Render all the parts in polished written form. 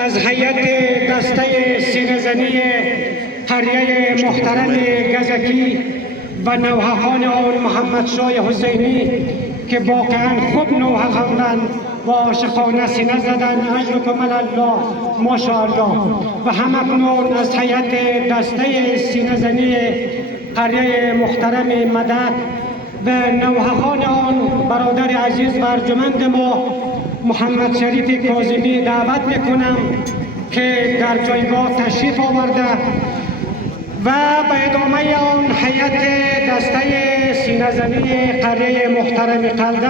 از هیئت دسته سینه‌زنی قریه محترم گزکی و نوحهان آن محمد شاه حسینی که واقعا خوب نوحه خواندند و عاشقانه سینه زدند. اجرکم الله ماشاءالله. و همکنون از هیئت دسته سینه‌زنی قریه محترم مدد و نوحهان آن برادر عزیز و ارجمند ما محمد شریف کاظمی دعوت میکنم که در جایگاه تشریف آورده و به ادامه آن هیئت دسته سینه‌زنی قریه محترم قلده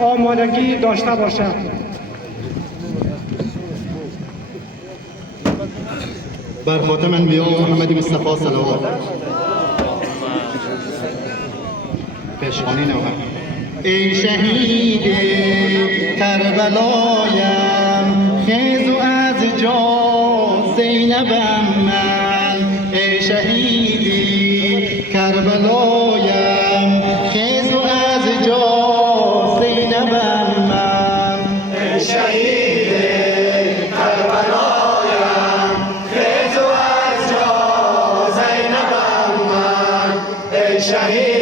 آمادگی داشته باشد. بر خاتم انبیا محمد مصطفی صلوات. پیشوانی نوحه. ای شهید کربلایم خیز و از جا زینبم من. ای شهید کربلایم خیز و از جا زینبم من. ای شهید کربلایم خیز و از جا زینبم من. ای شهید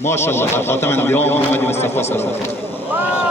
ماشاءالله. خاتم انبیا محمد مصطفی و سلام.